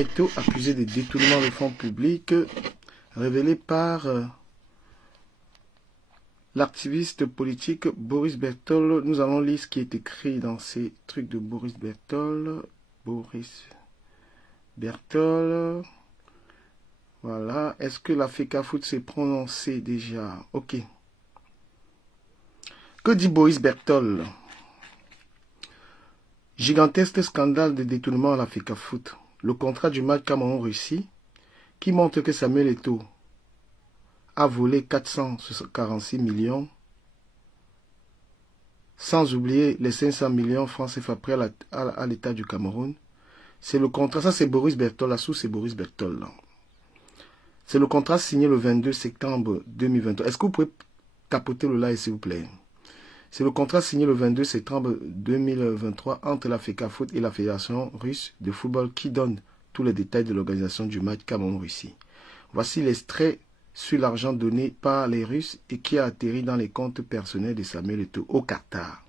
Eto'o accusé de détournement de fonds publics, révélé par l'activiste politique Boris Bertol. Nous allons lire ce qui est écrit dans ces trucs de Boris Bertol. Boris Bertol. Voilà. Est-ce que la FECAFOOT s'est prononcée déjà? Ok. Que dit Boris Bertol? Gigantesque scandale de détournement à la FECAFOOT. Le contrat du match Cameroun-Russie qui montre que Samuel Eto'o a volé 446 millions, sans oublier les 500 millions francs CFA prêts à l'État du Cameroun. C'est le contrat, ça c'est Boris Bertol, la source c'est Boris Bertol. C'est le contrat signé le 22 septembre 2023. Est-ce que vous pouvez tapoter le live s'il vous plaît? C'est le contrat signé le 22 septembre 2023 entre la FECAFOOT et la Fédération russe de football qui donne tous les détails de l'organisation du match Cameroun-Russie. Voici l'extrait sur l'argent donné par les Russes et qui a atterri dans les comptes personnels de Samuel Eto'o au Qatar.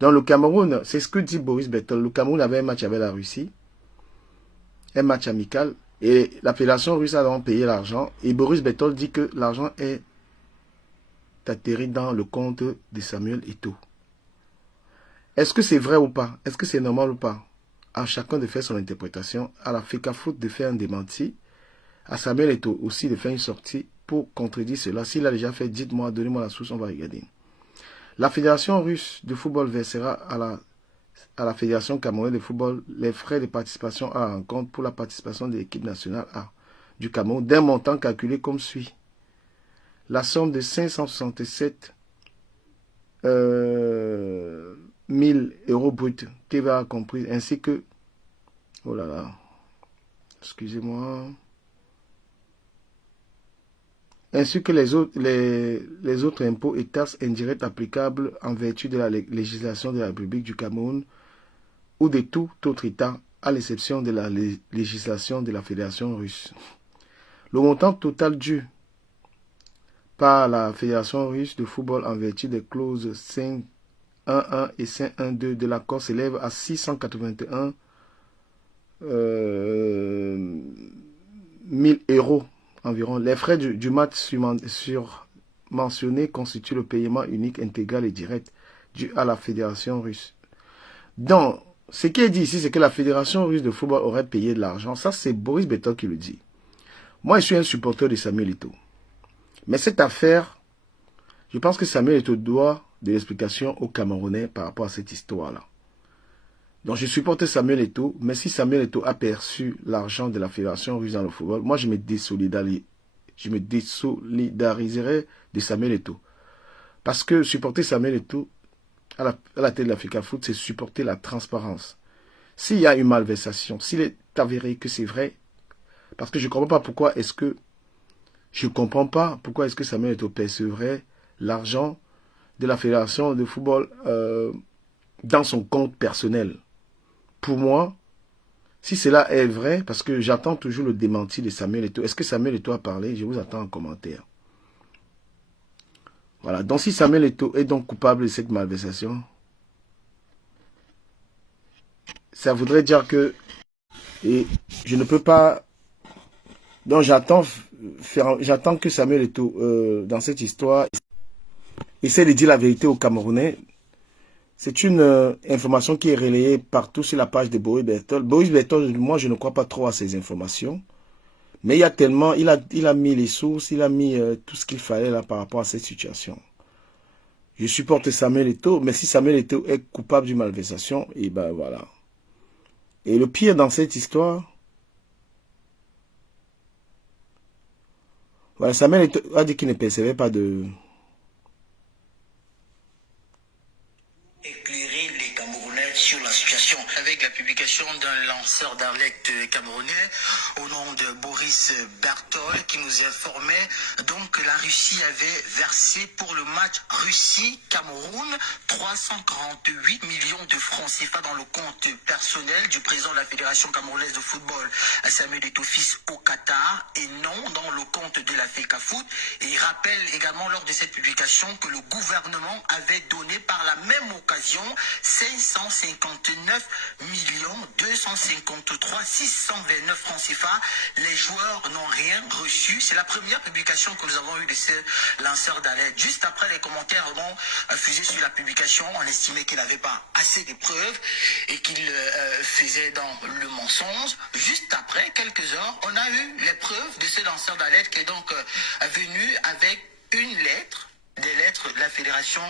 Dans le Cameroun, c'est ce que dit Boris Bertol. Le Cameroun avait un match avec la Russie, un match amical, et la Fédération russe a donc payé l'argent. Et Boris Bertol dit que l'argent est atterri dans le compte de Samuel Eto'o. Est-ce que c'est vrai ou pas? Est-ce que c'est normal ou pas? À chacun de faire son interprétation, à la FECAFOOT de faire un démenti, à Samuel Eto'o aussi de faire une sortie pour contredire cela. S'il a déjà fait, dites-moi, donnez-moi la source, on va regarder. La Fédération russe de football versera à la Fédération camerounaise de football les frais de participation à la rencontre pour la participation de l'équipe nationale A du Cameroun d'un montant calculé comme suit. La somme de 567 000 euros bruts, TVA comprise, ainsi que, oh là là, excusez-moi, ainsi que les autres impôts et taxes indirectes applicables en vertu de la législation de la République du Cameroun ou de tout autre État, à l'exception de la législation de la Fédération russe. Le montant total dû par la Fédération russe de football en vertu des clauses 5.1.1 et 5.1.2 de l'accord s'élève à 681 000 euros environ. Les frais du match surmentionnés constituent le paiement unique, intégral et direct dû à la Fédération russe. Donc, ce qui est dit ici, c'est que la Fédération russe de football aurait payé de l'argent. Ça, c'est Boris Bertol qui le dit. Moi, je suis un supporter de Samuel Eto'o. Mais cette affaire, je pense que Samuel Eto'o doit de l'explication aux Camerounais par rapport à cette histoire-là. Donc je supporte Samuel Eto'o, mais si Samuel Eto'o a perçu l'argent de la Fédération russe dans le football, moi je me désolidariserai de Samuel Eto'o. Parce que supporter Samuel Eto'o à la tête de la FECAFOOT, c'est supporter la transparence. S'il y a une malversation, s'il est avéré que c'est vrai, parce que je ne comprends pas pourquoi est-ce que Samuel Eto'o percevrait l'argent de la Fédération de football dans son compte personnel. Pour moi, si cela est vrai, parce que j'attends toujours le démenti de Samuel Eto'o. Est-ce que Samuel Eto'o a parlé? Je vous attends en commentaire. Voilà. Donc si Samuel Eto'o est donc coupable de cette malversation, ça voudrait dire que je ne peux pas. Donc j'attends que Samuel Eto'o, dans cette histoire, essaie de dire la vérité aux Camerounais. C'est une information qui est relayée partout sur la page de Boris Bertol. Boris Bertol, moi je ne crois pas trop à ces informations. Mais il y a tellement, il a mis les sources, il a mis tout ce qu'il fallait là par rapport à cette situation. Je supporte Samuel Eto'o, mais si Samuel Eto'o est coupable d'une malversation, et ben voilà. Et le pire dans cette histoire, voilà, Samuel Eto'o a dit qu'il ne percevait pas de... Éclairer les Camerounais sur la situation avec la publication d'un lanceur d'alerte camerounais au nom de Boris Bertol qui nous informait donc que la Russie avait versé pour le match Russie-Cameroun 348 millions de francs CFA dans le compte personnel du président de la Fédération camerounaise de football Samuel Eto'o fils au Qatar et non dans le compte de la FECAFOOT. Et il rappelle également lors de cette publication que le gouvernement avait donné par la même occasion 559 millions 253 629 francs CFA. Les joueurs n'ont rien reçu. C'est la première publication que nous avons eue de ce lanceur d'alerte. Juste après, les commentaires ont fusé sur la publication. On estimait qu'il n'avait pas assez de preuves et qu'il faisait dans le mensonge. Juste après, quelques heures, on a eu les preuves de ce lanceur d'alerte qui est donc venu avec une lettre, des lettres de la fédération,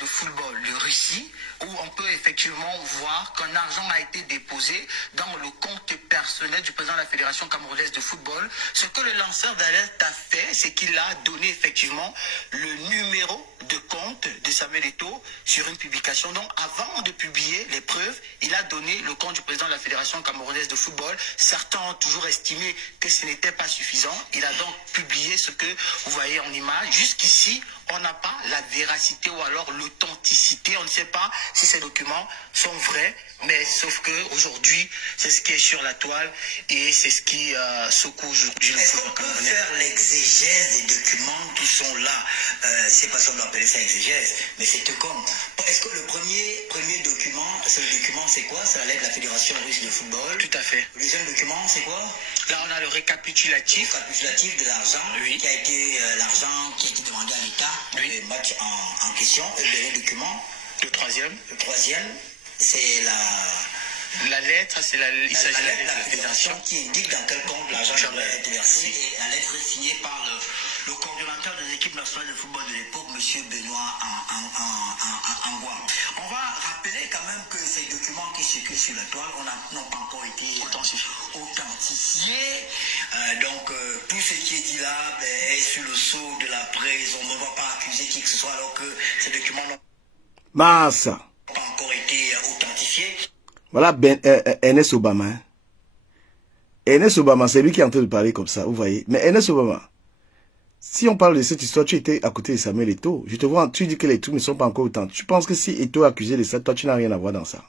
de football de Russie, où on peut effectivement voir qu'un argent a été déposé dans le compte personnel du président de la fédération camerounaise de football. Ce que le lanceur d'alerte a fait, c'est qu'il a donné effectivement le numéro de compte de Samuel Eto'o sur une publication. Donc avant de publier les preuves, il a donné le compte du président de la fédération camerounaise de football. Certains ont toujours estimé que ce n'était pas suffisant. Il a donc publié ce que vous voyez en image. Jusqu'ici, on n'a pas la véracité ou alors l'authenticité. On ne sait pas si ces documents sont vrais, mais sauf que aujourd'hui, c'est ce qui est sur la toile et c'est ce qui secoue aujourd'hui le Est-ce football qu'on peut camerounais. faire l'exégèse des documents qui sont là? C'est pas si on doit appeler ça exégèse, mais c'est tout comme. Est-ce que le premier document, c'est quoi? C'est la lettre de la Fédération russe de football. Tout à fait. Le deuxième document, c'est quoi? Là, on a le récapitulatif. Récapitulatif de l'argent Oui. qui a été demandé à l'État pour Oui. les matchs en question. Et le dernier document, Le troisième. c'est La lettre, il s'agit de la lettre lettre de la fédération. qui indique dans quel compte l'argent doit être versé. Et la lettre est signée par le coordonnateur des équipes nationales de football de l'époque, M. Benoît Angouam. On va rappeler quand même que ces documents qui circulent sur la toile n'ont pas encore été authentifiés. Donc tout ce qui est dit là est sur le sceau de la presse. On ne va pas accuser qui que ce soit alors que ces documents n'ont Massa. pas encore été authentifiés. Voilà Ernest Obama. Hein. Ernest Obama, c'est lui qui est en train de parler comme ça, vous voyez. Mais Ernest Obama, si on parle de cette histoire, tu étais à côté de Samuel Eto'o. Je te vois, tu dis que les trucs ne sont pas encore autant. Tu penses que si Eto'o est accusé de ça, toi, tu n'as rien à voir dans ça.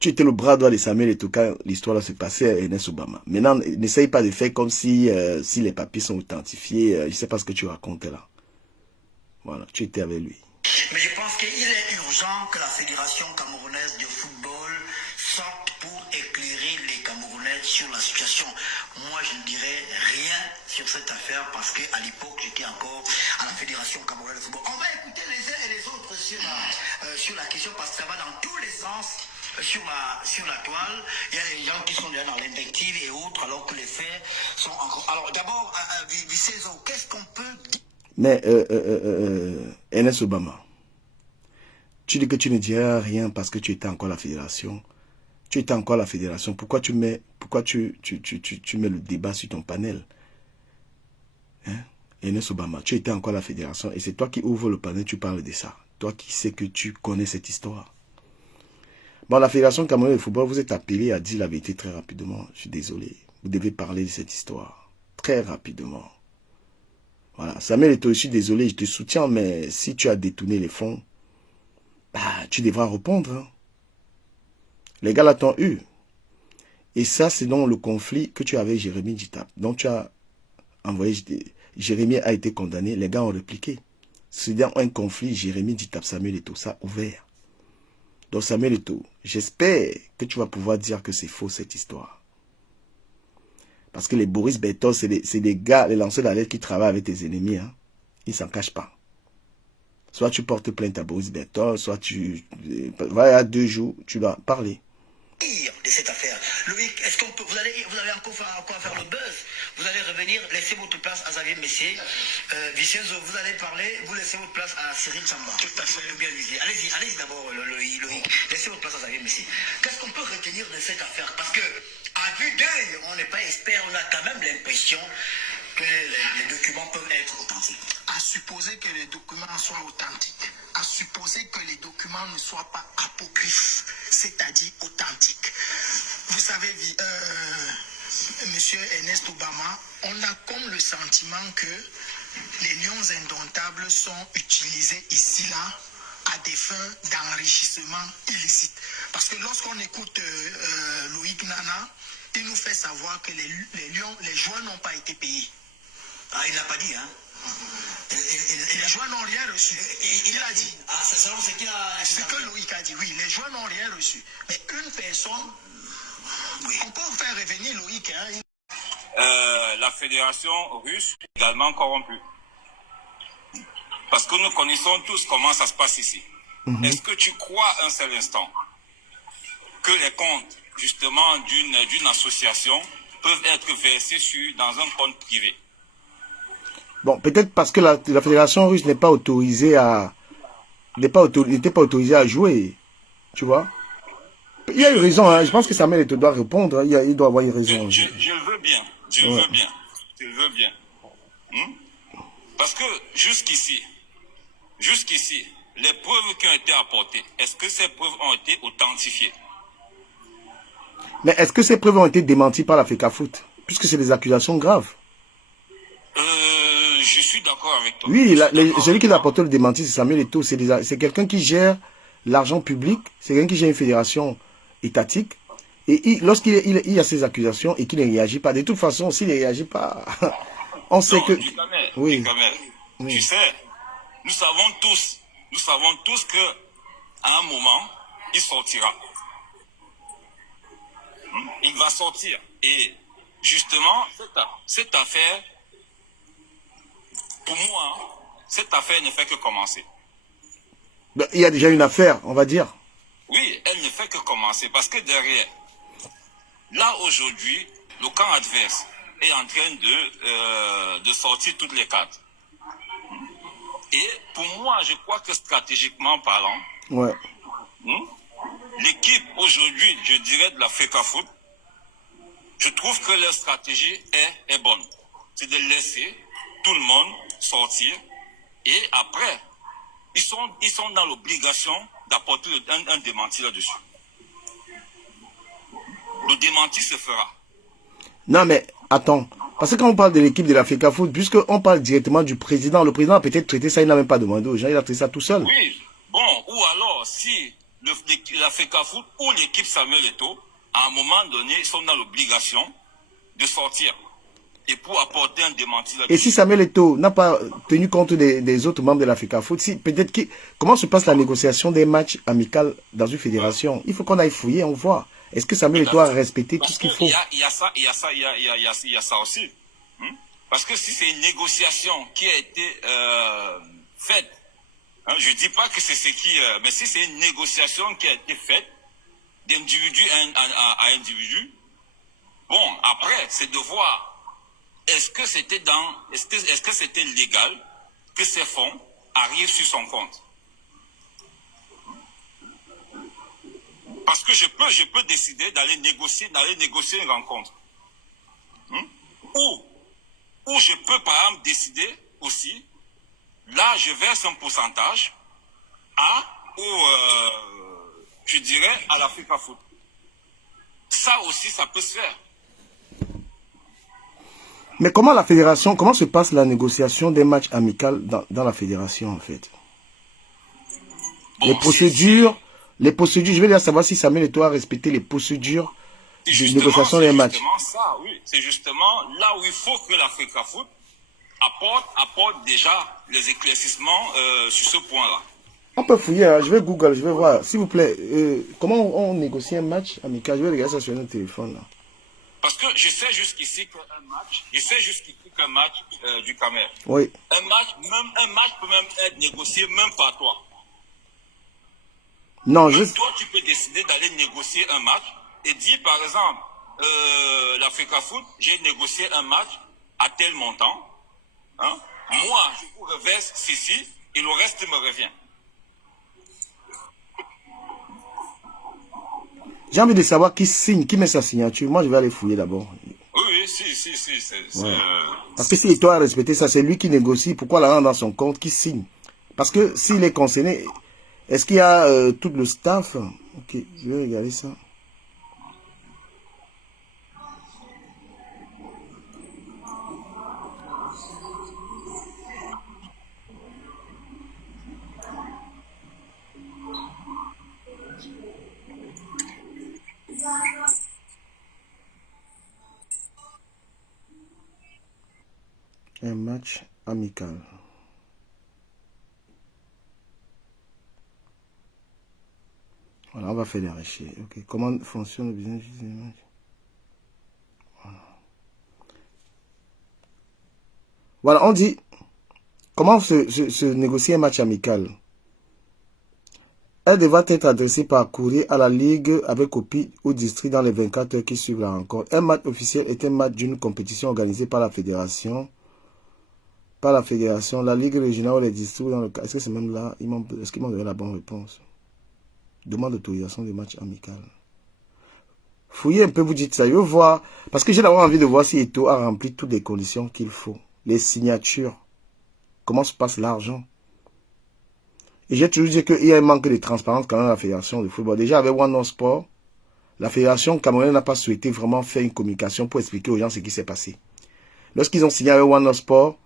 Tu étais le bras droit de Samuel Eto'o quand l'histoire s'est passée à Ernest Obama. Maintenant, n'essaye pas de faire comme si les papiers sont authentifiés. Je ne sais pas ce que tu racontes là. Voilà, tu étais avec lui. Mais je pense qu'il est urgent que la Fédération camerounaise de football sorte pour éclairer les Camerounais sur la situation. Moi, je ne dirais rien sur cette affaire parce qu'à l'époque, j'étais encore à la Fédération camerounaise de football. On va écouter les uns et les autres sur la question parce que ça va dans tous les sens. Sur la toile, il y a des gens qui sont déjà dans l'invective et autres, alors que les faits sont encore... Alors d'abord, Vicenzo, qu'est-ce qu'on peut dire? Mais Ernest Obama, tu dis que tu ne diras rien parce que tu étais encore à la fédération. Tu étais encore à la fédération. Pourquoi tu mets le débat sur ton panel? Hein? Ernest Obama, tu étais encore à la fédération et c'est toi qui ouvres le panel, tu parles de ça. Toi qui sais que tu connais cette histoire. Bon, la fédération camerounaise de football, vous êtes appelé à dire la vérité très rapidement. Je suis désolé. Vous devez parler de cette histoire très rapidement. Voilà, Samuel Eto'o, je suis désolé, je te soutiens, mais si tu as détourné les fonds, bah, tu devras répondre. Hein. Les gars là t'ont eu. Et ça, c'est dans le conflit que tu avais avec Jérémy Djitap. Donc tu as envoyé, Jérémy a été condamné, les gars ont répliqué. C'est dans un conflit, Jérémy Djitap, Samuel Eto'o, ça a ouvert. Donc Samuel Eto'o, j'espère que tu vas pouvoir dire que c'est faux cette histoire. Parce que les Boris Berthold, c'est des gars, les lanceurs d'alerte qui travaillent avec tes ennemis. Hein. Ils ne s'en cachent pas. Soit tu portes plainte à Boris Berthold, soit tu... Voilà, à 2 jours, tu dois parler. De cette affaire. Loïc, est-ce qu'on peut... Vous avez encore à faire le buzz. Vous allez revenir, laissez votre place à Xavier Messier. Vicenzo, vous allez parler, vous laissez votre place à Cyril Samba. Tout à fait. Allez-y d'abord, Loïc. Laissez votre place à Xavier Messier. Qu'est-ce qu'on peut retenir de cette affaire? Parce que, à vue d'œil, on n'est pas expert, on a quand même l'impression que les documents peuvent être authentiques. À supposer que les documents soient authentiques, à supposer que les documents ne soient pas apocryphes, c'est-à-dire authentiques. Vous savez, Monsieur Ernest Obama, on a comme le sentiment que les lions indomptables sont utilisés ici-là à des fins d'enrichissement illicite. Parce que lorsqu'on écoute Loïc Nana, il nous fait savoir que les joueurs n'ont pas été payés. Ah, il ne l'a pas dit, hein? Et les joueurs n'ont rien reçu. Il a dit. Ah, c'est selon ce qu'il a. Ce que Loïc a dit, oui, les joueurs n'ont rien reçu. Mais une personne, oui, on peut faire revenir Loïc. Hein. La fédération russe est également corrompue. Parce que nous connaissons tous comment ça se passe ici. Est-ce que tu crois un seul instant que les comptes, justement, d'une association peuvent être versés dans un compte privé? Bon, peut-être parce que la fédération russe n'est pas autorisée à... n'était pas autorisée à jouer, tu vois. Il y a une raison, hein. Je pense que Samuel Eto'o doit répondre, hein. Il doit avoir une raison. Je le veux bien, je le veux bien. Parce que jusqu'ici, les preuves qui ont été apportées, est-ce que ces preuves ont été authentifiées? Mais est-ce que ces preuves ont été démenties par la FECAFOOT? Puisque c'est des accusations graves. Je suis d'accord avec toi. Oui, celui qui a apporté le démenti, c'est Samuel Eto'o. C'est quelqu'un qui gère l'argent public, c'est quelqu'un qui gère une fédération étatique. Et lorsqu'il y a ces accusations et qu'il ne réagit pas, de toute façon, s'il ne réagit pas, on sait que... Oui. Tu sais, nous savons tous que à un moment, il sortira. Il va sortir. Et justement, cette affaire, pour moi, cette affaire ne fait que commencer. Il y a déjà une affaire, on va dire. Oui, elle ne fait que commencer. Parce que derrière, là aujourd'hui, le camp adverse est en train de sortir toutes les cartes. Et pour moi, je crois que stratégiquement parlant, ouais. L'équipe aujourd'hui, je dirais de la FECAFOOT, je trouve que leur stratégie est bonne. C'est de laisser tout le monde sortir et après, ils sont dans l'obligation d'apporter un démenti là-dessus. Le démenti se fera. Non mais, attends. Parce que quand on parle de l'équipe de la FECAFOOT, puisqu'on parle directement du président, le président a peut-être traité ça, il n'a même pas demandé aux gens, il a traité ça tout seul. Oui, bon, ou alors, si la FECAFOOT ou l'équipe Samuel Eto'o, à un moment donné, ils sont dans l'obligation de sortir et pour apporter un démenti là-dessus. Et si Samuel Eto'o n'a pas tenu compte des autres membres de la FECAFOOT, si, peut-être comment se passe la négociation des matchs amicaux dans une fédération? Il faut qu'on aille fouiller, on voit. Est-ce que Samuel Eto'o a respecté tout ce qu'il faut? Il y a ça aussi. Parce que si c'est une négociation qui a été faite, je ne dis pas que c'est ce qui... mais si c'est une négociation qui a été faite d'individu à individu, bon, après, c'est de voir est-ce que c'était légal que ces fonds arrivent sur son compte. Parce que je peux décider d'aller négocier une rencontre. Ou je peux, par exemple, décider aussi, là, je verse un pourcentage je dirais, à la FECAFOOT. Ça aussi, ça peut se faire. Mais comment se passe la négociation des matchs amicaux dans la fédération, en fait? Bon, les procédures, je vais dire savoir si Samuel Eto'o a respecté les procédures de négociation des matchs. C'est justement là où il faut que la FECAFOOT apporte déjà les éclaircissements sur ce point-là. On peut fouiller, hein. Je vais Google, je vais voir. S'il vous plaît, comment on négocie un match amical? Je vais regarder ça sur notre téléphone, là. Parce que je sais jusqu'ici qu'un match du Cameroun. Oui. Un match peut même être négocié même par toi. Non, toi, tu peux décider d'aller négocier un match et dire, par exemple, la FECAFOOT, j'ai négocié un match à tel montant. Hein? Moi, je vous reverse ceci et le reste me revient. J'ai envie de savoir qui signe, qui met sa signature. Moi, je vais aller fouiller d'abord. Oui, si. Ouais. Parce que si Eto'o a respecté ça, c'est lui qui négocie. Pourquoi la rendre dans son compte, qui signe? Parce que s'il est concerné, est-ce qu'il y a tout le staff? Ok, je vais regarder ça. Un match amical. Voilà, on va faire des recherches. Ok, comment fonctionne le business? Voilà, on dit, comment se négocier un match amical? Elle devra être adressée par courrier à la Ligue avec copie au district dans les 24 heures qui suivent la rencontre. Un match officiel est un match d'une compétition organisée par la fédération. La Ligue régionale ou les districts dans le cas. Est-ce que c'est même là? Est-ce qu'ils m'ont donné la bonne réponse? Demande d'autorisation du match amical. Fouillez un peu, vous dites ça. Je veux voir. Parce que j'ai d'abord envie de voir si Eto'o a rempli toutes les conditions qu'il faut. Les signatures. Comment se passe l'argent? Et j'ai toujours dit qu'il y a un manque de transparence quand même à la fédération de football. Déjà avec One Sport, la fédération camerounaise n'a pas souhaité vraiment faire une communication pour expliquer aux gens ce qui s'est passé. Lorsqu'ils ont signé avec One Sport,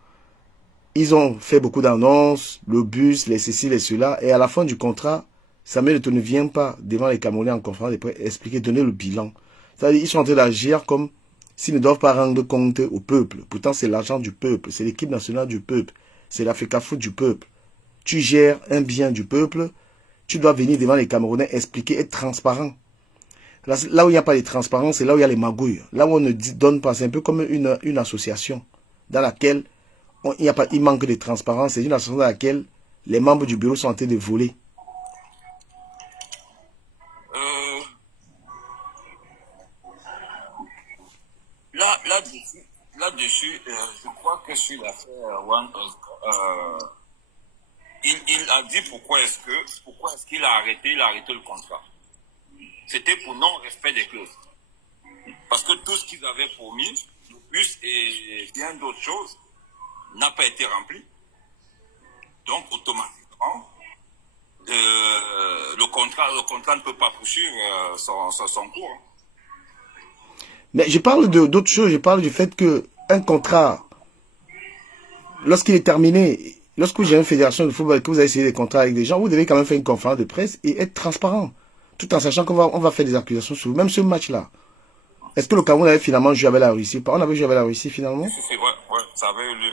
ils ont fait beaucoup d'annonces, le bus, les ceci, les cela, et à la fin du contrat, Samuel Eto'o ne vient pas devant les Camerounais en conférence de presse expliquer, donner le bilan. C'est-à-dire qu'ils sont en train d'agir comme s'ils ne doivent pas rendre compte au peuple. Pourtant, c'est l'argent du peuple, c'est l'équipe nationale du peuple, c'est l'Africa Foot du peuple. Tu gères un bien du peuple, tu dois venir devant les Camerounais expliquer, être transparent. Là où il n'y a pas de transparence, c'est là où il y a les magouilles. Là où on ne donne pas, c'est un peu comme une association dans laquelle il manque de transparence. C'est une association dans laquelle les membres du bureau sont en train de voler. Là-dessus, je crois que sur l'affaire One, il a dit pourquoi est-ce qu'il a arrêté le contrat. C'était pour non-respect des clauses. Parce que tout ce qu'ils avaient promis, le plus et bien d'autres choses, n'a pas été rempli. Donc, automatiquement, le contrat ne peut pas poursuivre son cours. Mais je parle d'autres choses. Je parle du fait qu'un contrat, lorsqu'il est terminé, lorsque vous avez une fédération de football et que vous avez signé des contrats avec des gens, vous devez quand même faire une conférence de presse et être transparent. Tout en sachant qu'on va faire des accusations sur vous. Même ce match-là. Est-ce que le Cameroun avait finalement joué avec la Russie? On avait joué avec la Russie finalement? C'est vrai, ouais, ça avait eu lieu.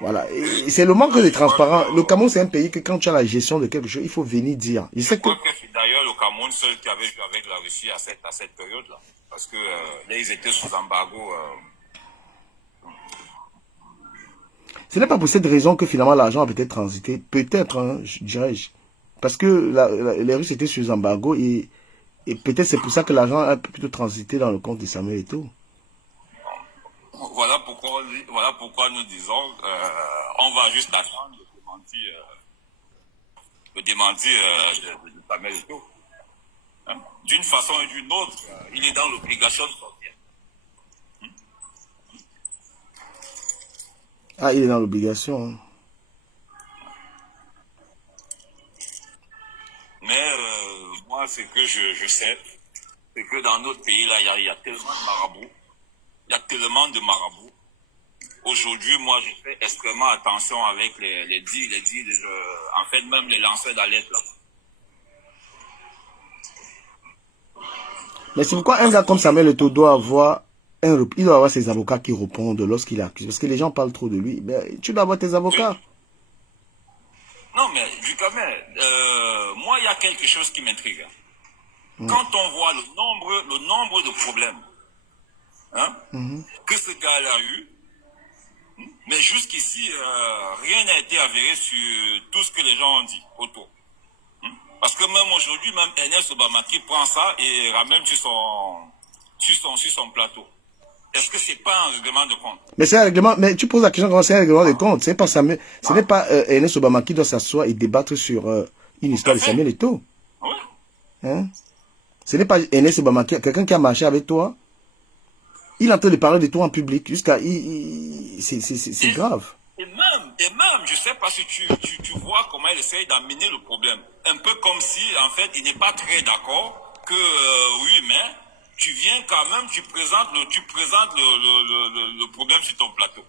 Voilà. Et c'est le manque de transparence. Le Cameroun, c'est un pays que quand tu as la gestion de quelque chose, il faut venir dire. Je crois que c'est d'ailleurs le Cameroun seul qui avait joué avec la Russie à cette période-là. Parce que là, ils étaient sous embargo. Ce n'est pas pour cette raison que finalement l'argent a peut-être transité. Peut-être, hein, dirais-je. Parce que les Russes étaient sous embargo et peut-être c'est pour ça que l'argent a plutôt transité dans le compte de Samuel Eto'o. Voilà pourquoi nous disons on va juste attendre le démenti de Samuel Eto'o. Hein? D'une façon et d'une autre, il est dans l'obligation de sortir. Ah, il est dans l'obligation. Hein. Mais moi, ce que je sais, c'est que dans notre pays, là, il y a tellement de marabouts. Il y a tellement de marabouts. Aujourd'hui, moi, je fais extrêmement attention avec les deals, en fait, même les lanceurs d'alerte, là. Mais c'est pourquoi un gars comme Samuel Eto'o doit avoir il doit avoir ses avocats qui répondent lorsqu'il est accusé. Parce que les gens parlent trop de lui. Ben, tu dois avoir tes avocats. Non, mais du Cameroun, moi, il y a quelque chose qui m'intrigue. Quand on voit le nombre de problèmes que ce gars-là a eu, mais jusqu'ici, rien n'a été avéré sur tout ce que les gens ont dit autour. Parce que même aujourd'hui, même Ernest Obamaki prend ça et ramène sur son plateau. Est-ce que c'est pas un règlement de compte? Mais c'est un règlement, mais tu poses la question comment c'est un règlement de compte. C'est pas Samuel, ce n'est pas Ernest Obama qui doit s'asseoir et débattre sur une histoire de Samuel Eto'o. Oui. Hein? Ce n'est pas Ernest Obama, quelqu'un qui a marché avec toi. Il est en train de parler de toi en public. Jusqu'à. C'est grave. Et même, je sais pas si tu vois comment il essaye d'amener le problème. Un peu comme si, en fait, il n'est pas très d'accord que, oui, mais tu viens quand même, tu présentes le problème sur ton plateau.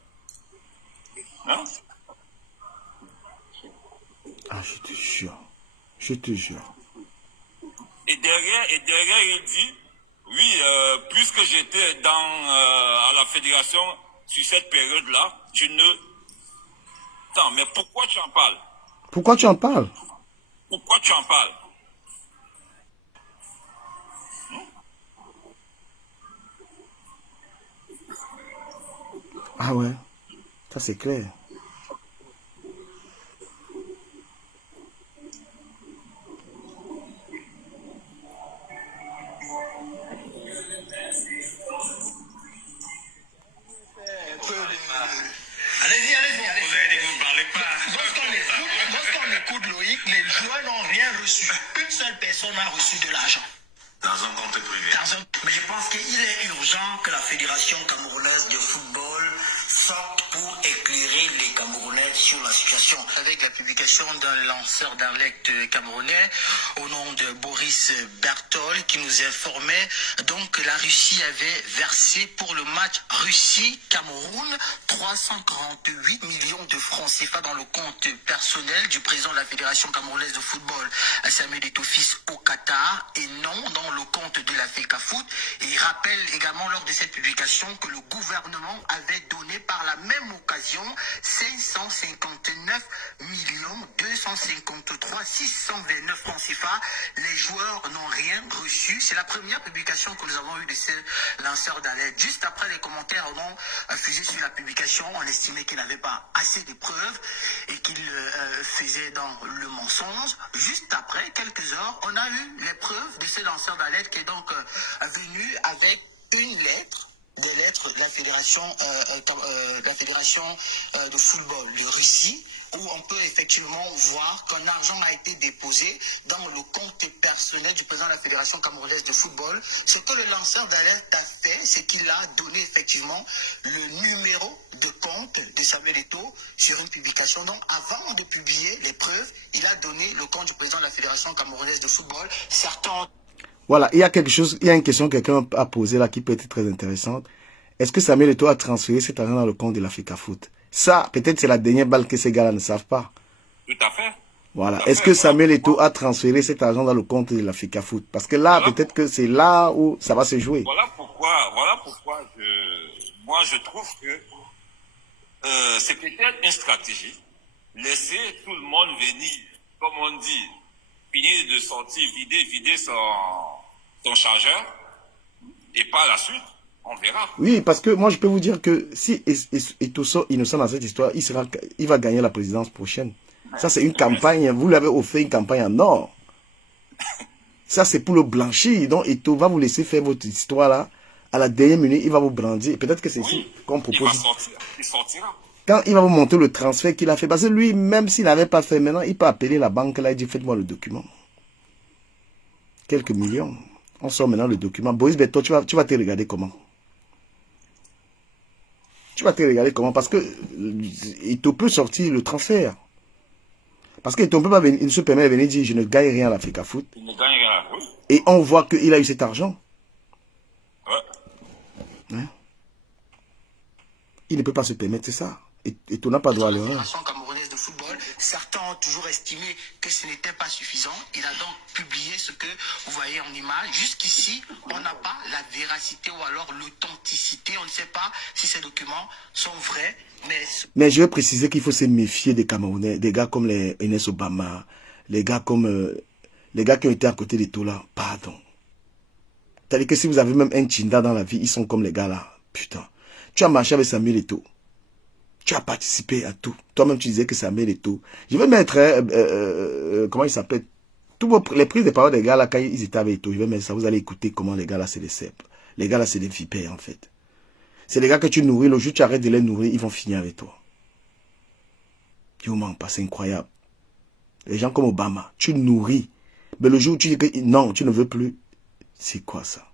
Hein? Ah, je te jure. Je te jure. Et derrière, il dit, oui, puisque j'étais à la fédération sur cette période-là, je ne Attends, mais pourquoi tu en parles? Pourquoi tu en parles? Pourquoi tu en parles? Ah ouais, ça c'est clair. Allez-y, allez-y, allez-y. Vous avez dit que vous ne parlez pas. Lorsqu'on écoute Loïc, les joueurs n'ont rien reçu. Une seule personne a reçu de l'argent. Dans un compte privé. Mais je pense qu'il est urgent que la Fédération camerounaise de football sorte pour éclairer les Camerounais sur la situation. Avec la publication d'un lanceur d'alerte camerounais au nom de Boris Bertol qui nous informait donc que la Russie avait versé pour le match Russie-Cameroun 348 millions de francs CFA dans le compte personnel du président de la Fédération camerounaise de football, Samuel Eto'o-Fils, au Qatar et non dans le compte de la FECAFOOT. Et il rappelle également lors de cette publication que le gouvernement avait donné par la même occasion 559 253 629 francs CFA. Les joueurs n'ont rien reçu. C'est la première publication que nous avons eue de ces lanceurs d'alerte. Juste après, les commentaires ont fusé sur la publication. On estimait qu'il n'avait pas assez de preuves et qu'il faisait dans le mensonge. Juste après, quelques heures, on a eu les preuves de ces lanceurs d'alerte qui est donc venu avec une lettre, des lettres de la fédération, de football de Russie, où on peut effectivement voir qu'un argent a été déposé dans le compte personnel du président de la Fédération camerounaise de football. Ce que le lanceur d'alerte a fait, c'est qu'il a donné effectivement le numéro de compte de Samuel Eto'o sur une publication. Donc avant de publier les preuves, il a donné le compte du président de la Fédération camerounaise de football. Certains... Voilà, il y a quelque chose, il y a une question que quelqu'un a posée là qui peut être très intéressante. Est-ce que Samuel Eto'o a transféré cet argent dans le compte de la FECAFOOT? Ça, peut-être c'est la dernière balle que ces gars-là ne savent pas. Tout à fait. Voilà. Est-ce que Samuel Eto'o a transféré cet argent dans le compte de la FECAFOOT? Parce que là, peut-être que c'est là où ça va se jouer. Voilà pourquoi moi je trouve que c'est peut-être une stratégie. Laisser tout le monde venir, comme on dit, finir de sortir, vider son chargeur, et par la suite, on verra. Oui, parce que moi je peux vous dire que si Eto'o sort innocent dans cette histoire, il va gagner la présidence prochaine. Ça c'est une campagne, vous l'avez offert une campagne en or. Ça c'est pour le blanchir. Donc Eto'o va vous laisser faire votre histoire là. À la dernière minute, il va vous brandir. Peut-être que c'est ici qu'on propose. Il sortira. Quand il va vous montrer le transfert qu'il a fait, parce que lui, même s'il n'avait pas fait maintenant, il peut appeler la banque là et dire faites-moi le document. Quelques millions. On sort maintenant le document. Boris Bertol, tu vas te regarder comment? Tu vas te regarder comment? Parce que Eto'o peut sortir le transfert. Parce qu'Eto'o ne peut pas venir, il ne se permet de venir dire je ne gagne rien à la FECAFOOT. Il ne gagne rien. Oui. Et on voit qu'il a eu cet argent. Ouais. Hein? Il ne peut pas se permettre, c'est ça. Eto'o n'a pas droit à l'erreur. La Fédération camerounaise de football, certains ont toujours estimé que ce n'était pas suffisant. Il a donc publié ce que vous voyez en image. Jusqu'ici, on n'a pas la véracité ou alors l'authenticité. On ne sait pas si ces documents sont vrais. Mais je vais préciser qu'il faut se méfier des Camerounais, des gars comme les Enes Obama, les gars comme les gars qui ont été à côté d'Eto'o là. Pardon. C'est-à-dire que si vous avez même un Tchinda dans la vie, ils sont comme les gars là. Putain. Tu as marché avec Samuel Eto'o. Tu as participé à tout. Toi-même, tu disais que Samuel Eto'o. Je vais mettre, comment il s'appelle, les prises de parole des gars là, quand ils étaient avec Eto'o, je vais mettre ça. Vous allez écouter comment les gars là, c'est des cèpes. Les gars là, c'est des vipères, en fait. C'est les gars que tu nourris. Le jour où tu arrêtes de les nourrir, ils vont finir avec toi. Tu m'en passes, c'est incroyable. Les gens comme Obama, tu nourris. Mais le jour où tu dis que non, tu ne veux plus, c'est quoi ça?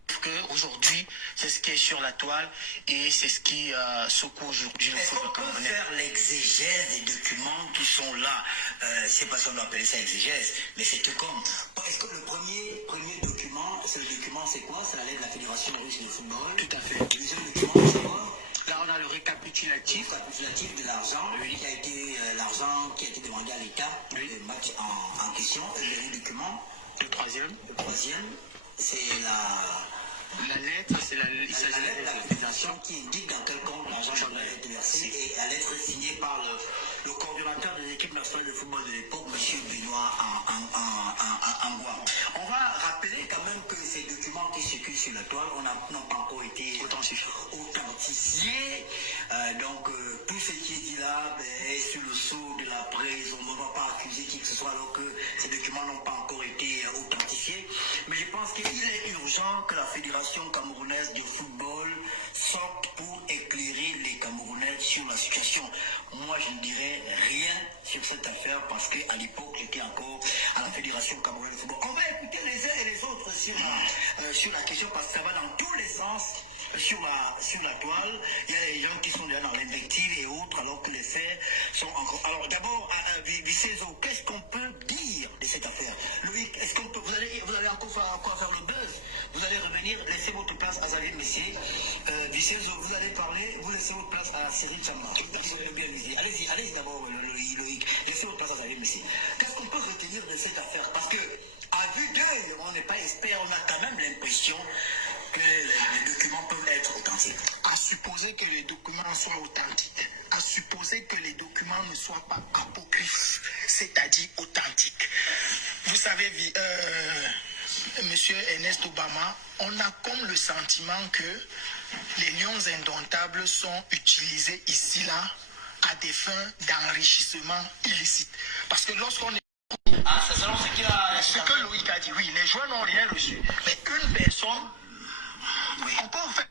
Aujourd'hui, c'est ce qui est sur la toile et c'est ce qui secoue aujourd'hui le football camerounais. Faire l'exégèse des documents qui sont là, je ne sais pas si on doit appeler ça exégèse, mais c'est tout comme. Est-ce que le premier document, c'est le document, c'est quoi? C'est la lettre de la Fédération russe de football. Tout à fait. Le deuxième document, c'est quoi? Là, on a le récapitulatif De l'argent, qui a été demandé à l'État, le match en question. Et le dernier document, le troisième, c'est la lettre, il s'agit de la lettre. nomination qui indique dans quel compte l'argent doit être versé et à l'être signé par le coordonnateur des équipes nationales de football de l'époque, M. Benoît Angouar. On va rappeler quand même que ces documents qui circulent sur la toile n'ont pas encore été authentifiés. Donc tout ce qui est dit là est sur le sceau de la presse. On ne va pas accuser qui que ce soit alors que ces documents n'ont pas encore été authentifiés. Mais je pense qu'il est urgent que la Fédération camerounaise de football sorte pour éclairer les Camerounais sur la situation. Moi, je ne dirais rien sur cette affaire parce qu'à l'époque, j'étais encore à la Fédération camerounaise de football. On va écouter les uns et les autres sur la question parce que ça va dans tous les sens. Sur la toile, il y a des gens qui sont déjà dans l'invective et autres, alors que les faits sont encore. Alors d'abord, Vicenzo, qu'est-ce qu'on peut dire de cette affaire? Loïc, est-ce qu'on peut. Vous allez encore faire le buzz? Vous allez revenir, laissez votre place à Xavier Messier. Vicenzo, vous allez parler, vous laissez votre place à Cyril Chamba. Allez-y d'abord, Loïc. Laissez votre place à Xavier Messier. Qu'est-ce qu'on peut retenir de cette affaire? Parce que, à vue d'œil, on n'est pas expert, on a quand même l'impression que les documents peuvent être authentiques. À supposer que les documents soient authentiques, à supposer que les documents ne soient pas apocryphes, c'est-à-dire authentiques. Vous savez, Monsieur Ernest Obama, on a comme le sentiment que les lions indomptables sont utilisés ici-là à des fins d'enrichissement illicite. Parce que lorsqu'on est... C'est selon ce qu'il a... Ce que Loïc a dit, oui, les joueurs n'ont rien reçu. Mais une personne... On peut faire...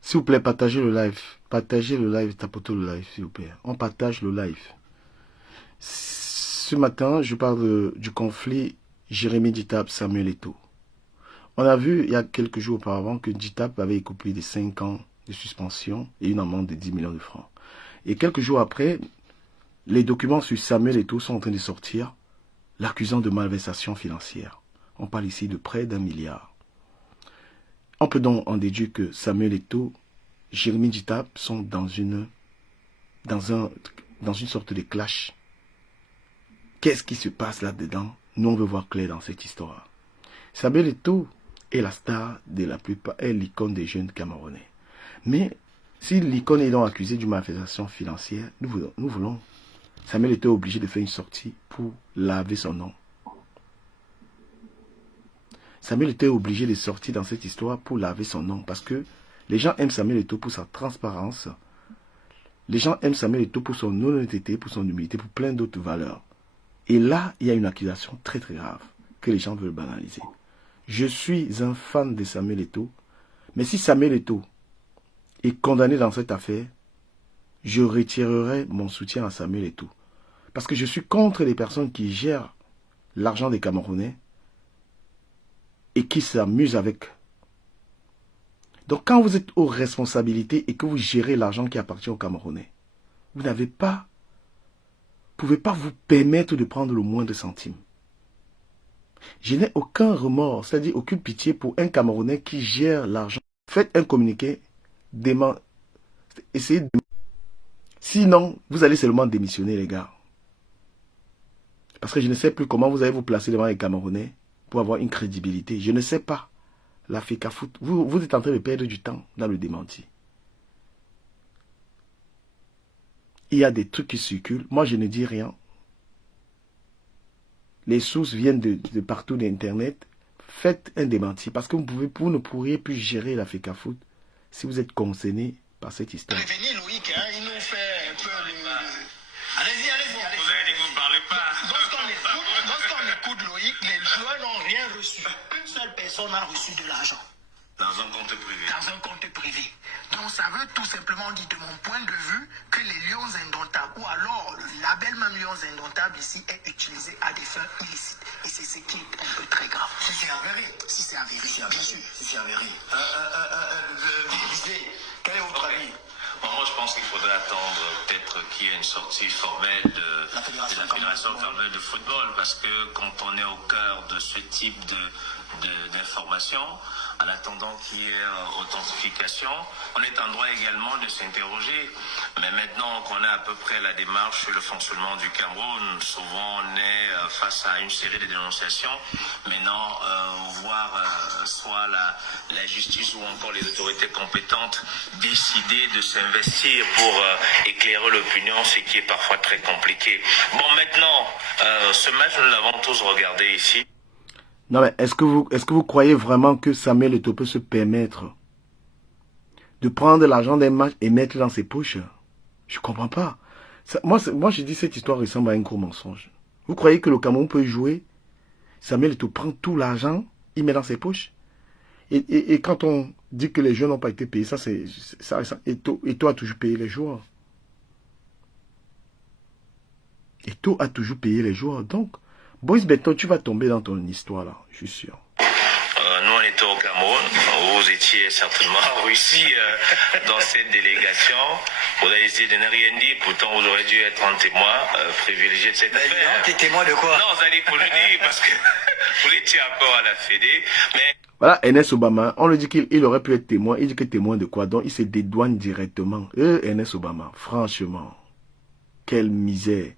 S'il vous plaît, partagez le live. Partagez le live, tapotez le live, s'il vous plaît. On partage le live. Ce matin, je parle du conflit Jérémy Djitap, Samuel Eto'o. On a vu il y a quelques jours auparavant que Djitap avait écopé de 5 ans de suspension et une amende de 10 millions de francs. Et quelques jours après, les documents sur Samuel Eto'o sont en train de sortir, l'accusant de malversation financière. On parle ici de près d'1 milliard. On peut donc en déduire que Samuel Eto'o, Jérémy Djitap sont dans une sorte de clash. Qu'est-ce qui se passe là-dedans? Nous, on veut voir clair dans cette histoire. Samuel Eto'o est la star de la plupart, est l'icône des jeunes Camerounais. Mais si l'icône est donc accusée d'une malversation financière, nous voulons. Samuel Eto'o est obligé de faire une sortie pour laver son nom. Samuel Eto'o est obligé de sortir dans cette histoire pour laver son nom. Parce que les gens aiment Samuel Eto'o pour sa transparence. Les gens aiment Samuel Eto'o pour son honnêteté, pour son humilité, pour plein d'autres valeurs. Et là, il y a une accusation très très grave que les gens veulent banaliser. Je suis un fan de Samuel Eto'o. Mais si Samuel Eto'o est condamné dans cette affaire, je retirerai mon soutien à Samuel Eto'o. Parce que je suis contre les personnes qui gèrent l'argent des Camerounais et qui s'amusent avec. Donc quand vous êtes aux responsabilités et que vous gérez l'argent qui appartient aux Camerounais, vous n'avez pas, pouvez pas vous permettre de prendre le moindre centime. Je n'ai aucun remords, c'est-à-dire aucune pitié pour un Camerounais qui gère l'argent. Faites un communiqué, essayez de... Sinon, vous allez seulement démissionner, les gars. Parce que je ne sais plus comment vous allez vous placer devant les Camerounais pour avoir une crédibilité. Je ne sais pas. La FECAFOOT, vous êtes en train de perdre du temps dans le démenti. Il y a des trucs qui circulent. Moi, je ne dis rien. Les sources viennent de partout d'Internet. Faites un démenti. Parce que vous ne pourriez plus gérer la FECAFOOT si vous êtes concerné par cette histoire. Prévenir Loïc, hein, il nous fait un peu le... Allez-y. Vous avez dit que vous ne parlez pas. Lorsqu'on écoute Loïc, les joueurs n'ont rien reçu. Une seule personne a reçu de l'argent. Dans un compte privé. Dans un compte privé. Donc ça veut tout simplement dire de mon point de vue que les lions indomptables, ou alors le label même lions indomptables ici est utilisé à des fins illicites. Et c'est ce qui est un peu très grave. Si c'est avéré. Si c'est avéré, bien sûr. Si c'est avéré. Quel est votre avis? Moi, je pense qu'il faudrait attendre peut-être qu'il y ait une sortie formelle de la Fédération camerounaise de football, parce que quand on est au cœur de ce type d'informations, en attendant qu'il y ait authentification. On est en droit également de s'interroger, mais maintenant qu'on a à peu près la démarche sur le fonctionnement du Cameroun, souvent on est face à une série de dénonciations. Maintenant, voir soit la justice ou encore les autorités compétentes décider de s'investir pour éclairer l'opinion, ce qui est parfois très compliqué. Bon, maintenant, ce match, nous l'avons tous regardé ici. Non, mais est-ce que vous croyez vraiment que Samuel Eto'o peut se permettre de prendre l'argent d'un match et mettre dans ses poches? Je comprends pas. Ça, moi, je dis cette histoire ressemble à un gros mensonge. Vous croyez que le Cameroun peut jouer? Samuel Eto'o prend tout l'argent, il met dans ses poches. Et quand on dit que les joueurs n'ont pas été payés, ça c'est ça. Eto'o a toujours payé les joueurs. Eto'o a toujours payé les joueurs. Donc, Boris Bertol, tu vas tomber dans ton histoire là, je suis sûr. Nous, on était au Cameroun. Vous étiez certainement en Russie dans cette délégation. Vous avez essayé de ne rien dire. Pourtant, vous auriez dû être un témoin privilégié de cette affaire. T'es témoin de quoi? Non, vous allez pour le dire parce que vous étiez encore à la Fédé. Mais... Voilà, Ernest Obama, on lui dit qu'il aurait pu être témoin. Il dit que témoin de quoi? Donc, il se dédouane directement. Ernest Obama, franchement, quelle misère.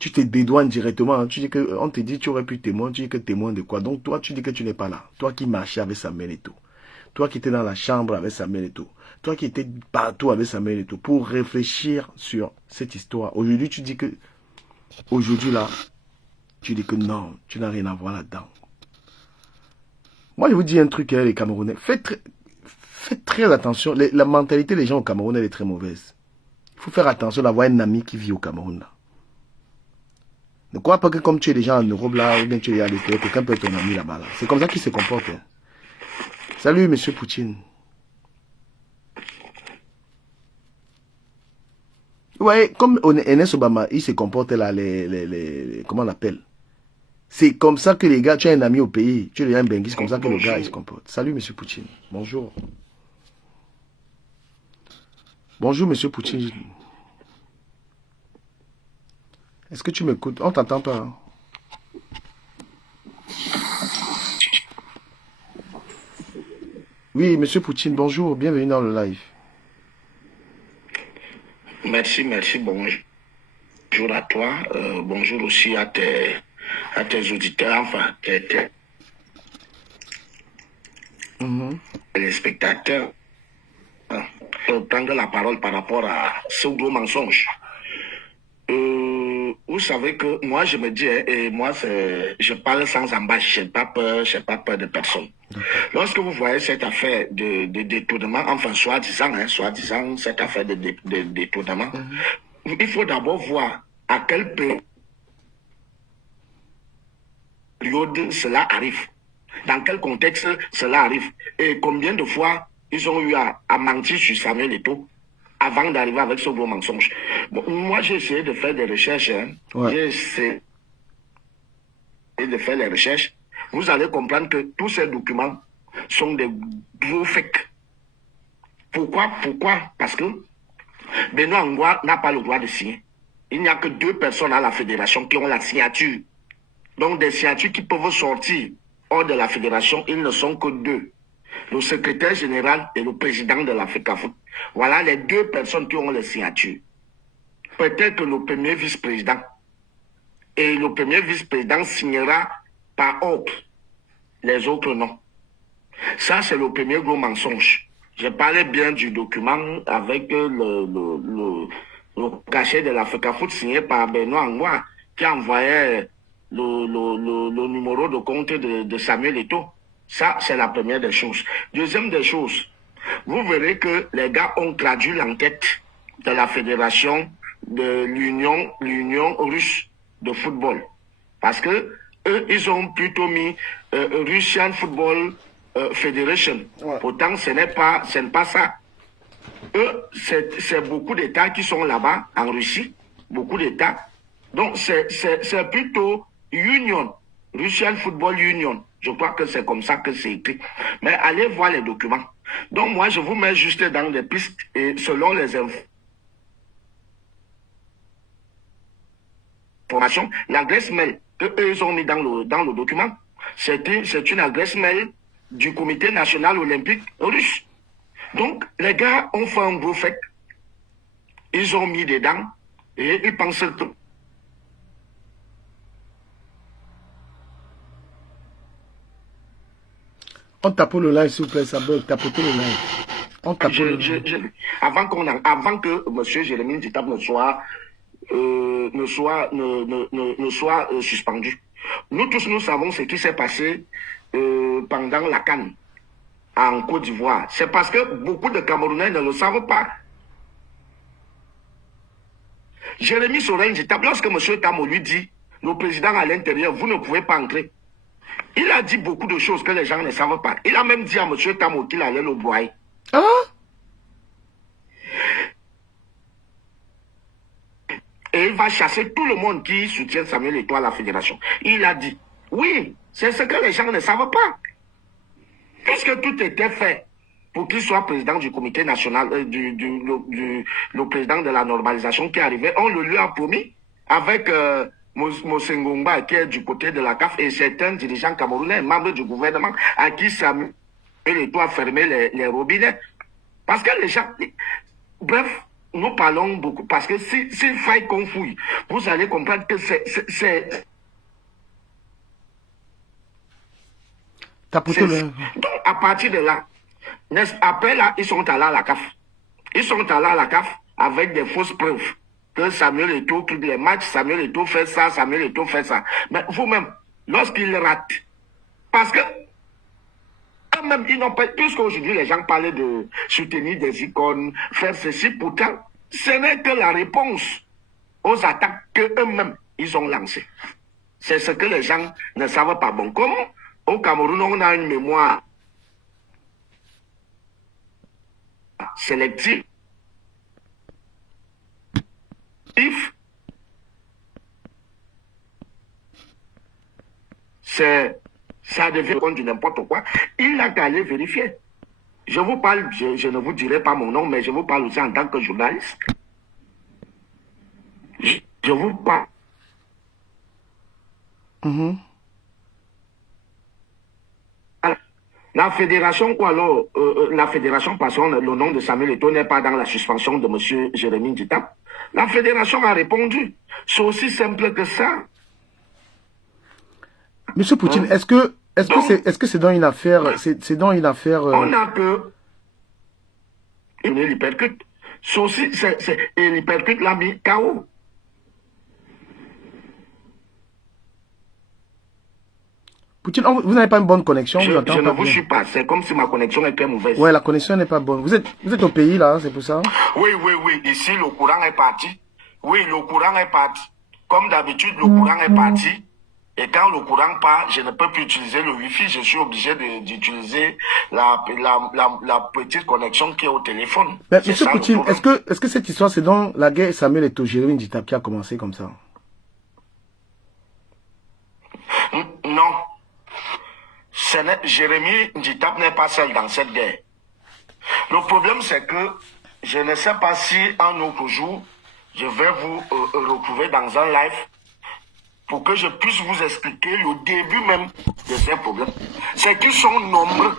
Tu te dédouanes directement. Hein. Tu dis que, on te dit tu aurais pu témoin. Tu dis que témoin de quoi? Donc, toi, tu dis que tu n'es pas là. Toi qui marchais avec Samuel Eto'o. Toi qui étais dans la chambre avec Samuel Eto'o. Toi qui étais partout avec Samuel Eto'o pour réfléchir sur cette histoire. Aujourd'hui, tu dis que... Aujourd'hui, là, tu dis que non, tu n'as rien à voir là-dedans. Moi, je vous dis un truc, hein, les Camerounais. Faites très attention. La mentalité des gens au Cameroun, elle est très mauvaise. Il faut faire attention d'avoir un ami qui vit au Cameroun, là. Ne crois pas que comme tu es déjà en Europe, là, ou bien tu es à l'extérieur, quelqu'un peut être ton ami là-bas, là. C'est comme ça qu'il se comporte. Hein. Salut, monsieur Poutine. Ouais, comme Ernest Obama, il se comporte là, comment on l'appelle? C'est comme ça que les gars, tu as un ami au pays, tu es un benguis, c'est comme ça que le gars, il se comporte. Salut, monsieur Poutine. Bonjour. Bonjour, monsieur Poutine. Est-ce que tu m'écoutes? On t'entend pas. Hein? Oui, monsieur Poutine, bonjour. Bienvenue dans le live. Merci, bonjour à toi. Bonjour aussi à tes auditeurs, enfin, les spectateurs. Prendre la parole par rapport à ce gros mensonge. Vous savez que moi je me dis, et moi je parle sans embâche, je n'ai pas peur de personne. Lorsque vous voyez cette affaire de détournement, enfin soi-disant cette affaire de détournement, il faut d'abord voir à quelle période cela arrive, dans quel contexte cela arrive, et combien de fois ils ont eu à mentir sur Samuel Eto'o avant d'arriver avec ce gros mensonge. Bon, moi, j'ai essayé de faire des recherches. Hein. Ouais. J'ai essayé de faire les recherches. Vous allez comprendre que tous ces documents sont des gros fakes. Pourquoi? Parce que Benoît Angwa n'a pas le droit de signer. Il n'y a que 2 personnes à la fédération qui ont la signature. Donc, des signatures qui peuvent sortir hors de la fédération, ils ne sont que 2. Le secrétaire général et le président de la FECAFOOT. Voilà les 2 personnes qui ont les signatures. Peut-être que le premier vice-président. Et le premier vice-président signera par ordre. Les autres non. Ça, c'est le premier gros mensonge. Je parlais bien du document avec le cachet de la FECAFOOT signé par Benoît Angwa qui envoyait le numéro de compte de Samuel Eto'o. Ça, c'est la première des choses. Deuxième des choses, vous verrez que les gars ont traduit l'enquête de la fédération de l'Union russe de football. Parce que eux, ils ont plutôt mis Russian Football Federation. Ouais. Pourtant, ce n'est pas ça. Eux, c'est beaucoup d'États qui sont là-bas, en Russie. Beaucoup d'États. Donc, c'est plutôt Union. Russian Football Union. Je crois que c'est comme ça que c'est écrit. Mais allez voir les documents. Donc moi, je vous mets juste dans des pistes et selon les informations, l'adresse mail qu'eux ont mis dans le document, c'est une adresse mail du comité national olympique russe. Donc, les gars ont fait un gros fait. Ils ont mis dedans et ils pensent que... On tape le live, s'il vous plaît, ça bug. Tapotez le live. On tape le live. Avant que M. Jérémie Nditap ne soit suspendu. Nous tous, nous savons ce qui s'est passé pendant la CAN en Côte d'Ivoire. C'est parce que beaucoup de Camerounais ne le savent pas. Jérémie Nditap, lorsque M. Tamo lui dit, le président à l'intérieur, vous ne pouvez pas entrer. Il a dit beaucoup de choses que les gens ne savent pas. Il a même dit à M. Tamo qu'il allait le broyer. Ah? Et il va chasser tout le monde qui soutient Samuel Eto'o à la fédération. Il a dit, oui, c'est ce que les gens ne savent pas. Puisque tout était fait pour qu'il soit président du comité national, le président de la normalisation qui arrivait, on le lui a promis avec Mosengongba qui est du côté de la CAF et certains dirigeants camerounais, membres du gouvernement, à qui Samuel Eto'o a fermé les robinets. Parce que les gens... Bref, nous parlons beaucoup. Parce que s'il faille qu'on fouille, vous allez comprendre que c'est... Tapotez le... Donc, à partir de là, après là, ils sont allés à la CAF. Ils sont allés à la CAF avec des fausses preuves. Que Samuel Eto'o quitte les matchs, Samuel Eto'o fait ça, Samuel Eto'o fait ça. Mais vous-même, lorsqu'il rate, parce que même ils n'ont pas, puisqu'aujourd'hui les gens parlaient de soutenir des icônes, faire ceci, pourtant, ce n'est que la réponse aux attaques qu'eux-mêmes, ils ont lancées. C'est ce que les gens ne savent pas. Bon, comme au Cameroun, on a une mémoire sélective, ça devient compte de n'importe quoi. Il n'a qu'à aller vérifier. Je vous parle, je ne vous dirai pas mon nom, mais je vous parle aussi en tant que journaliste. Je vous parle. La fédération, ou alors, la fédération, parce que le nom de Samuel Eto'o n'est pas dans la suspension de M. Jérémie Nditap. La fédération a répondu. C'est aussi simple que ça. Monsieur Poutine, est-ce que c'est dans une affaire, c'est dans une affaire... On a que... Il l'hypercute. C'est aussi, et l'hypercute l'a mis KO. Poutine, vous n'avez pas une bonne connexion. Je ne vous suis pas. C'est comme si ma connexion était mauvaise. Ouais, la connexion n'est pas bonne. Vous êtes au pays, là, c'est pour ça? Oui. Ici, le courant est parti. Oui, le courant est parti. Comme d'habitude, le courant est parti. Et quand le courant part, je ne peux plus utiliser le Wi-Fi. Je suis obligé d'utiliser la petite connexion qui est au téléphone. Mais monsieur Poutine, est-ce que cette histoire, c'est dans la guerre Samuel Eto'o, Jérémie Nditap qui a commencé comme ça? Non. Jérémie Nditap n'est pas seul dans cette guerre. Le problème, c'est que je ne sais pas si un autre jour, je vais vous retrouver dans un live pour que je puisse vous expliquer le début même de ces problèmes. C'est qu'ils sont nombreux.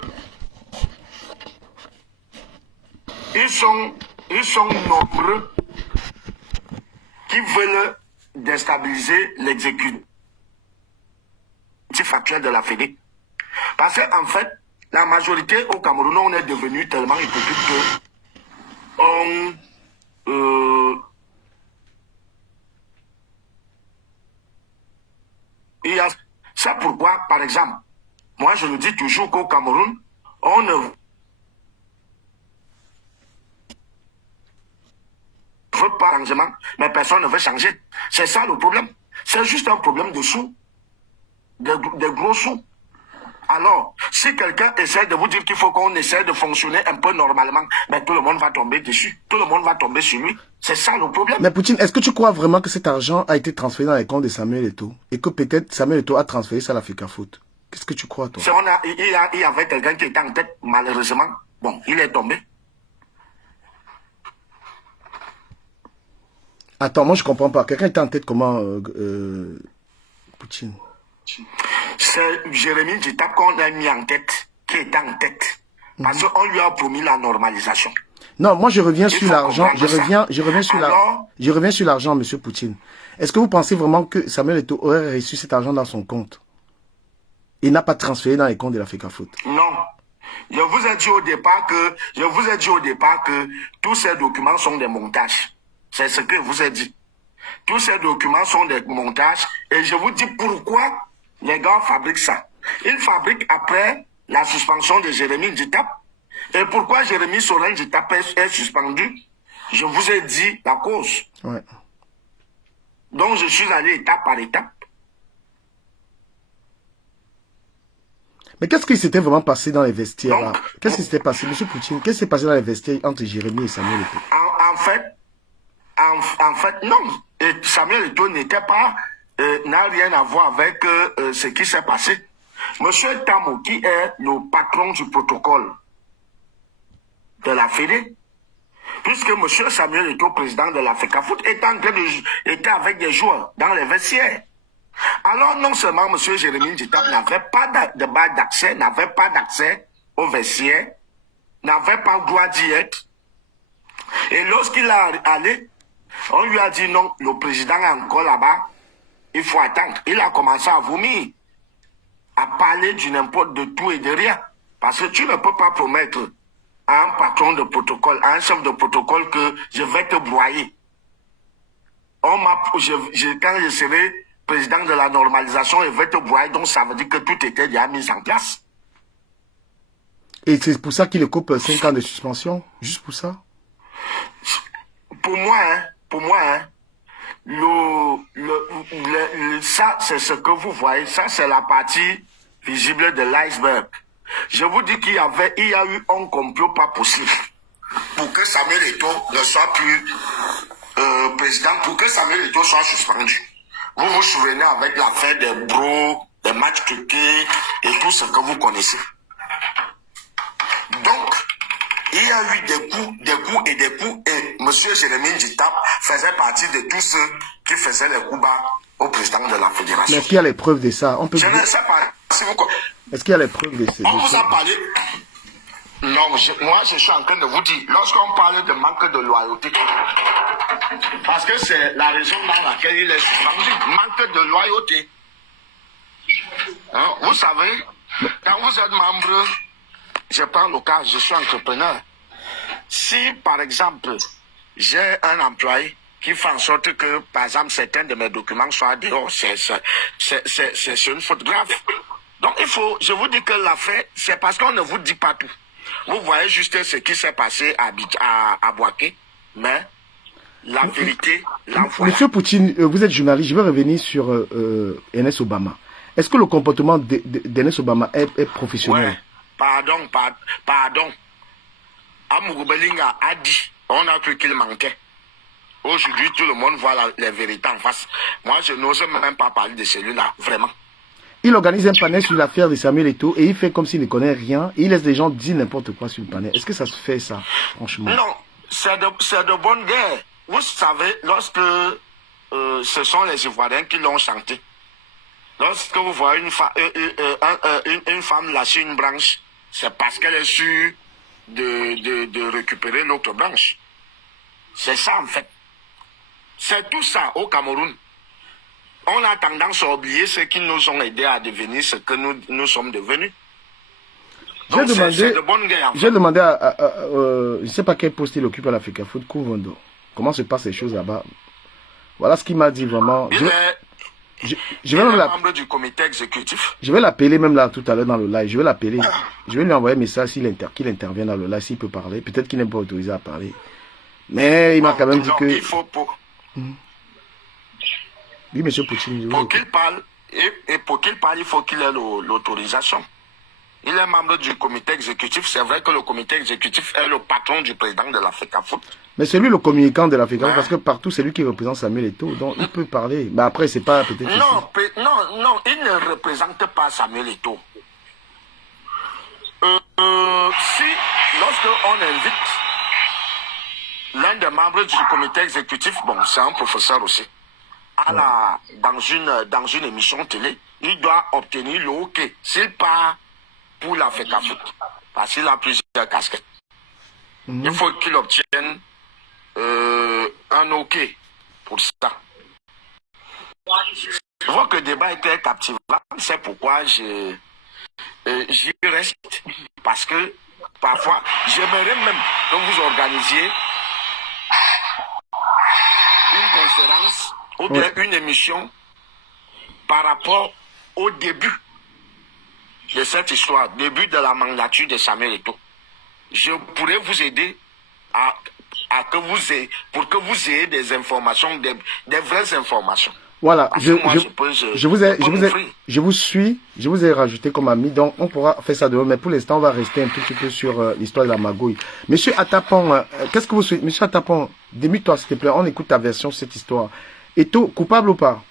Ils sont nombreux qui veulent déstabiliser l'exécutif actuel de la Fédé. Parce qu'en fait, la majorité au Cameroun, on est devenu tellement hypocrite que c'est pourquoi, par exemple, moi je le dis toujours qu'au Cameroun, on ne veut pas changement, mais personne ne veut changer. C'est ça le problème. C'est juste un problème de sous, de gros sous. Alors, si quelqu'un essaie de vous dire qu'il faut qu'on essaie de fonctionner un peu normalement, mais tout le monde va tomber dessus. Tout le monde va tomber sur lui. C'est ça le problème. Mais Poutine, est-ce que tu crois vraiment que cet argent a été transféré dans les comptes de Samuel Eto'o et que peut-être Samuel Eto'o a transféré ça à l'Africa Foot? Qu'est-ce que tu crois, toi? Il y avait quelqu'un qui était en tête, malheureusement. Bon, il est tombé. Attends, moi je comprends pas. Quelqu'un était en tête comment Poutine? C'est Jérémie Nditap qu'on a mis en tête. qui était en tête. Parce qu'on lui a promis la normalisation. Non, moi je reviens sur l'argent. Je reviens sur l'argent, Monsieur Poutine. Est-ce que vous pensez vraiment que Samuel Eto'o aurait reçu cet argent dans son compte? Il n'a pas transféré dans les comptes de la FECAFOOT. Non. Je vous ai dit au départ que tous ces documents sont des montages. C'est ce que je vous ai dit. Tous ces documents sont des montages. Et je vous dis pourquoi les gars fabriquent ça. Ils fabriquent après la suspension de Jérémy Nditap. Et pourquoi Jérémy Sorel Nditap est suspendu? Je vous ai dit la cause. Ouais. Donc je suis allé étape par étape. Mais qu'est-ce qui s'était vraiment passé dans les vestiaires là? Qu'est-ce qui s'était passé, Monsieur Poutine? Qu'est-ce qui s'est passé dans les vestiaires entre Jérémy et Samuel Eto'o? En fait, non. Et Samuel Eto'o n'était pas, n'a rien à voir avec ce qui s'est passé. Monsieur Tamo, qui est le patron du protocole de la Fédé, puisque Monsieur Samuel Eto'o, président de la FECAFOOT, était avec des joueurs dans les vestiaires. Alors, non seulement M. Jérémy Nditap n'avait pas de barre d'accès, n'avait pas d'accès au vestiaire, n'avait pas le droit d'y être. Et lorsqu'il est allé, on lui a dit non, le président est encore là-bas, il faut attendre. Il a commencé à vomir, à parler du n'importe de tout et de rien. Parce que tu ne peux pas promettre à un patron de protocole, à un chef de protocole que je vais te broyer. Quand je serai président de la normalisation, je vais te broyer, donc ça veut dire que tout était déjà mis en place. Et c'est pour ça qu'il le coupe 5 ans de suspension? Juste pour ça? Pour moi, ça c'est ce que vous voyez, ça c'est la partie visible de l'iceberg. Je vous dis qu'il y a eu un complot pas possible pour que Samuel Eto'o ne soit plus président, pour que Samuel Eto'o soit suspendu. Vous vous souvenez avec l'affaire des bros, des matchs truqués et tout ce que vous connaissez. Donc, il y a eu des coups, et M. Jérémy Nditap faisait partie de tous ceux qui faisaient les coups bas au président de la fédération. Mais est-ce qu'il y a les preuves de ça? Je ne sais pas si vous connaissez. Est-ce qu'il y a les preuves de ça? On vous a parlé. Non, moi je suis en train de vous dire, lorsqu'on parle de manque de loyauté, parce que c'est la raison dans laquelle il est suspendu, manque de loyauté. Hein, vous savez, quand vous êtes membre, je prends le cas, je suis entrepreneur. Si, par exemple, j'ai un employé qui fait en sorte que, par exemple, certains de mes documents soient dehors, c'est une faute grave. Donc, je vous dis que l'affaire, c'est parce qu'on ne vous dit pas tout. Vous voyez juste ce qui s'est passé à Boaké, mais la vérité, la voilà. Monsieur Poutine, vous êtes journaliste, je vais revenir sur Ernest Obama. Est-ce que le comportement d'Ernest Obama est professionnel? Ouais. Pardon. Amourou Belinga a dit, on a cru qu'il manquait. Aujourd'hui, tout le monde voit les vérités en face. Moi, je n'ose même pas parler de celui-là, vraiment. Il organise un panel sur l'affaire de Samuel Eto'o et il fait comme s'il ne connaît rien. Et il laisse les gens dire n'importe quoi sur le panel. Est-ce que ça se fait, ça, franchement? Non, c'est de bonne guerre. Vous savez, lorsque ce sont les Ivoiriens qui l'ont chanté, lorsque vous voyez une femme lâcher une branche, c'est parce qu'elle est sûre de récupérer l'autre branche. C'est ça, en fait. C'est tout ça au Cameroun. On a tendance à oublier ceux qui nous ont aidés à devenir ce que nous sommes devenus. Donc c'est de bonne guerre. J'ai demandé je ne sais pas quel poste il occupe à la FECAFOOT, Kouvondo. Comment se passent les choses là-bas? Voilà ce qu'il m'a dit vraiment. Il est membre du comité exécutif. Je vais l'appeler même là tout à l'heure dans le live. Je vais l'appeler. Je vais lui envoyer un message qu'il intervient dans le live, s'il peut parler. Peut-être qu'il n'est pas autorisé à parler. Mais il m'a quand même dit que... Il faut Oui, monsieur Poutine. Pour qu'il parle, et pour qu'il parle, il faut qu'il ait l'autorisation. Il est membre du comité exécutif. C'est vrai que le comité exécutif est le patron du président de la FECAFOOT. Mais c'est lui le communicant de la FECAFOOT, parce que partout, c'est lui qui représente Samuel Eto'o. Donc, il peut parler. Mais après, c'est pas peut-être... Non, il ne représente pas Samuel Eto'o. Lorsque on invite l'un des membres du comité exécutif, bon, c'est un professeur aussi, dans une émission télé, il doit obtenir le OK. S'il part pour la FECAFOOT. Parce qu'il a plusieurs casquettes. Mhm. Il faut qu'il obtienne un OK pour ça. Je vois que le débat était captivant. C'est pourquoi j'y reste. Parce que parfois, j'aimerais même que vous organisiez une conférence ou bien une émission par rapport au début de cette histoire, début de la mandature de Samuel Eto'o. Je pourrais vous aider pour que vous ayez des informations, des vraies informations. Voilà, Parce je que moi, vous suis, je vous ai rajouté comme ami, donc on pourra faire ça demain, mais pour l'instant, on va rester un tout petit peu sur l'histoire de la magouille. Monsieur Atapon, qu'est-ce que vous souhaitez? Monsieur Atapon, démute-toi s'il te plaît, on écoute ta version sur cette histoire. Eto'o, coupable ou pas?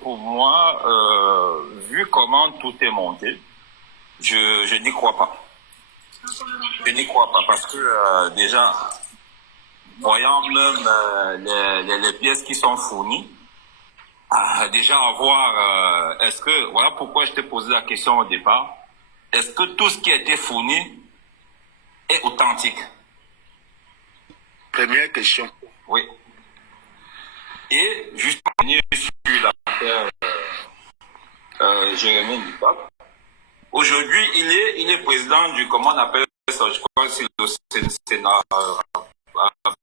Pour moi, vu comment tout est monté, je n'y crois pas. Je n'y crois pas parce que déjà, voyant même les pièces qui sont fournies, déjà à voir, est-ce que, voilà pourquoi je t'ai posé la question au départ, est-ce que tout ce qui a été fourni est authentique? Première question. Oui. Et juste pour revenir sur l'affaire Jérémy Ndicap, aujourd'hui, il est président du, comment on appelle ça, je crois que c'est le Sénat